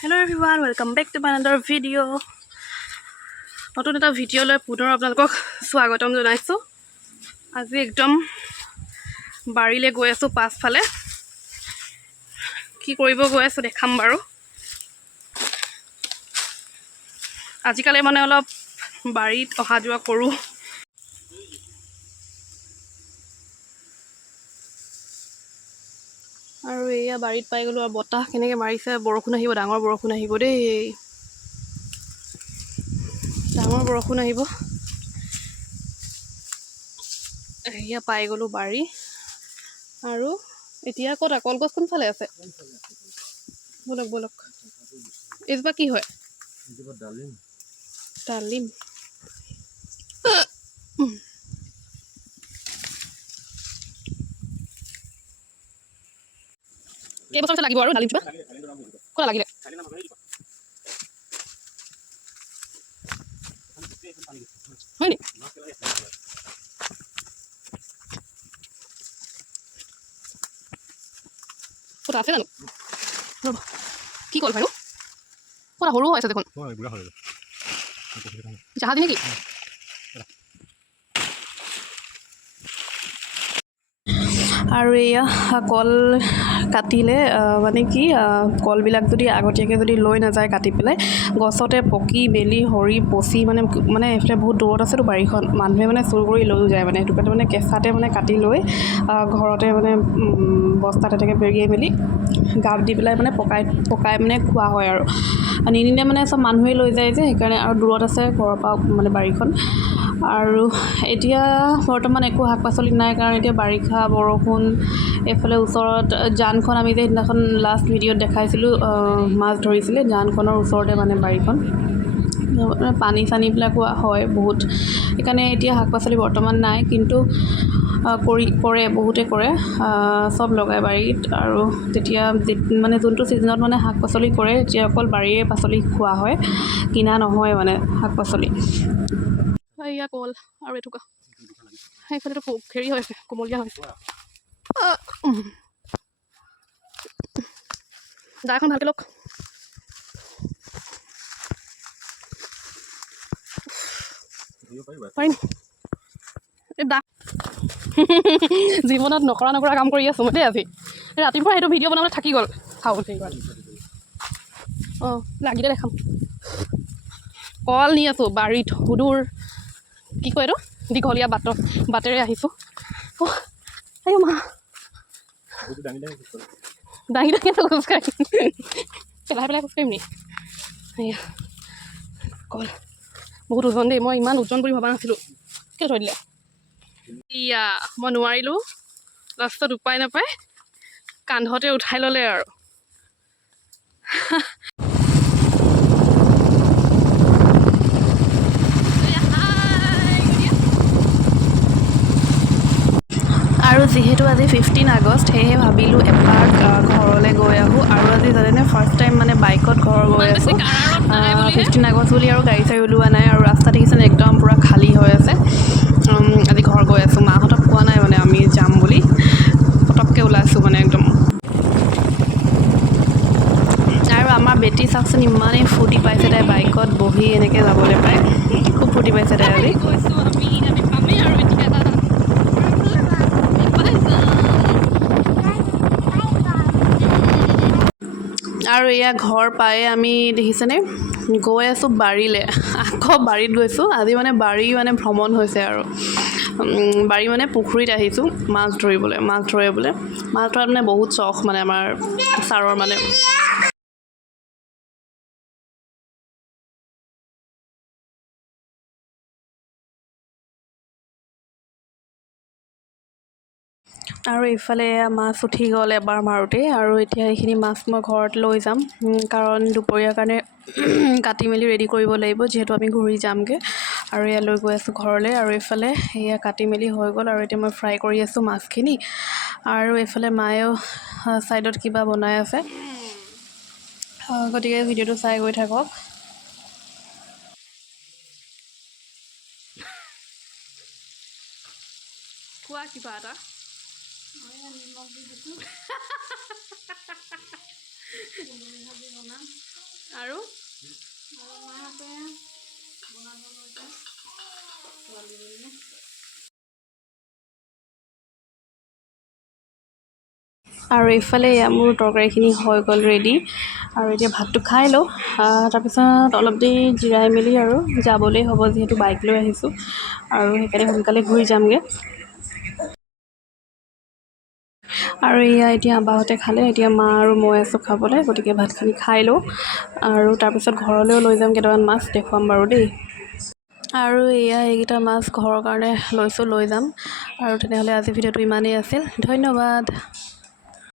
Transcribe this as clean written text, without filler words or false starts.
Hello everyone, welcome back to another video. নতুন এটা video' লৈ পুনৰ আপোনালোকক স্বাগতম জনাইছোঁ। আজি একদম বাৰীলৈ গৈ আছোঁ পাছফালে। কি কৰিব গৈ আছোঁ দেখাম বাৰু। আজিকালি মানে অলপ বাৰীত অহা যোৱা কৰোঁ। আৰু এয়া বাৰীত পাই গ'লোঁ আৰু বতাহ কেনেকৈ মাৰিছে, বৰষুণ আহিব, ডাঙৰ বৰষুণ আহিব দেই। ডাঙৰ বৰষুণ আহিব। এয়া পাই গ'লোঁ বাৰী। আৰু এতিয়া ক'ত কলগছ কোনফালে আছে? বলক বলক। এইজোপা কি হয়? ডালিম। কেইবছৰ পিছত লাগিব আৰু ডালিমজোপা? ক'ত লাগিলে? হয় নি? ক'ত আছে জানো? ৰ'ব, কি কল বাৰু? ক'ত সৰু হৈ আছে দেখোন। জাহাজী নেকি? আৰু এয়া কল কাটিলে মানে কি কলবিলাক যদি আগতীয়াকৈ যদি লৈ নাযায় কাটি পেলাই গছতে পকি বেলি সৰি পচি মানে এইফালে বহুত দূৰত আছেতো বাৰীখন, মানুহে মানে চুৰ কৰি লৈও যায় মানে। সেইটো কাৰণে মানে কেঁচাতে মানে কাটি লৈ ঘৰতে মানে বস্তাত এনেকৈ বেৰিয়াই মেলি গাপ দি পেলাই মানে পকাই মানে খোৱা হয় আৰু নিনিলে মানে চব মানুহে লৈ যায় যে, সেইকাৰণে। আৰু দূৰত আছে ঘৰৰ পৰা মানে বাৰীখন। আৰু এতিয়া বৰ্তমান একো শাক পাচলি নাই, কাৰণ এতিয়া বাৰিষা বৰষুণ। এইফালে ওচৰত জানখন, আমি যে সেইদিনাখন লাষ্ট ভিডিঅ'ত দেখাইছিলোঁ মাছ ধৰিছিলে, জানখনৰ ওচৰতে মানে বাৰীখন। পানী চানীবিলাকো হয় বহুত, সেইকাৰণে এতিয়া শাক পাচলি বৰ্তমান নাই। কিন্তু কৰে, বহুতে কৰে, চব লগায় বাৰীত। আৰু তেতিয়া মানে যোনটো ছিজনত মানে শাক পাচলি কৰে, তেতিয়া অকল বাৰীৰে পাচলি খোৱা হয়, কিনা নহয় মানে শাক পাচলি। এয়া কল আৰু এটুকা সেইফালেতো হেৰি হৈ আছে, কোমলীয়া হৈছে। দাখন ভালকৈ লওক। পাৰিম এই দা জীৱনত নকৰা কাম কৰি আছোঁ মই দেই। আজি ৰাতিপুৱা সেইটো ভিডিঅ' বনাবলৈ থাকি গ'ল। খাওঁ অঁ লাগিলে দেখাম। কল নি আছোঁ বাৰীত, সুদূৰ কি কয় এইটো, দীঘলীয়া বাটেৰে আহিছোঁ। আইও মা, দাঙি খোজকাঢ়ি পেলাই খোজকাঢ়িম নি? এয়া কল বহুত ওজন দেই, মই ইমান ওজন বুলি ভবা নাছিলোঁ। কিয় থৈ দিলে? ইয়া মই নোৱাৰিলোঁ, লাষ্টত উপায় নাপায় কান্ধতে উঠাই ল'লে আৰু। আৰু যিহেতু আজি 15 আগষ্ট, সেয়েহে ভাবিলোঁ এপাক ঘৰলৈ গৈ আহোঁ। আৰু আজি জানেনে, ফাৰ্ষ্ট টাইম মানে বাইকত ঘৰ গৈ আছোঁ। 15 আগষ্ট বুলি আৰু গাড়ী চাড়ী ওলোৱা নাই, আৰু ৰাস্তা দেখিছেনে একদম পূৰা খালী হৈ আছে। আজি ঘৰ গৈ আছোঁ, মাহঁতক কোৱা নাই মানে আমি যাম বুলি, পটককৈ ওলাইছোঁ মানে একদম। আৰু আমাৰ বেটি চাওকচোন, ইমানেই ফূৰ্তি পাইছে তাই বাইকত বহি এনেকৈ যাবলৈ পায়, খুব ফূৰ্তি পাইছে তাই আজি। আৰু এয়া ঘৰ পায়ে আমি দেখিছেনে গৈ আছোঁ বাৰীলৈ, আকৌ বাৰীত গৈছোঁ। আজি মানে বাৰী মানে ভ্ৰমণ হৈছে আৰু বাৰী মানে পুখুৰীত আহিছোঁ মাছ ধৰিবলৈ, মাছ ধৰাত মানে বহুত চখ মানে আমাৰ ছাৰৰ মানে। আৰু এইফালে মাছ উঠি গ'ল এবাৰ মাৰোঁতেই, আৰু এতিয়া এইখিনি মাছ মই ঘৰত লৈ যাম, কাৰণ দুপৰীয়াৰ কাৰণে কাটি মেলি ৰেডি কৰিব লাগিব, যিহেতু আমি ঘূৰি যামগৈ। আৰু এয়া লৈ গৈ আছোঁ ঘৰলৈ। আৰু এইফালে এয়া কাটি মেলি হৈ গ'ল, আৰু এতিয়া মই ফ্ৰাই কৰি আছোঁ মাছখিনি। আৰু এইফালে মায়েও ছাইডত কিবা বনাই আছে, গতিকে ভিডিঅ'টো চাই গৈ থাকক। কোৱা কিবা এটা। আৰু আৰু এইফালে মোৰ তৰকাৰীখিনি হৈ গ'ল ৰেডি আৰু এতিয়া ভাতটো খাই লওঁ তাৰপিছত অলপ দেৰি জিৰাই মেলি আৰু যাবলৈ হ'ব যিহেতু বাইক লৈ আহিছোঁ আৰু সেইকাৰণে সোনকালে ঘূৰি যামগৈ আৰু এয়া এতিয়া আবাহঁতে খালে এতিয়া মা আৰু মই আছোঁ খাবলৈ গতিকে ভাতখিনি খাই লওঁ আৰু তাৰপিছত ঘৰলৈও লৈ যাম কেইটামান মাছ দেখুৱাম বাৰু দেই আৰু এয়া এইকেইটা মাছ ঘৰৰ কাৰণে লৈ যাম আৰু তেনেহ'লে আজি ভিডিঅ'টো ইমানেই আছিল ধন্যবাদ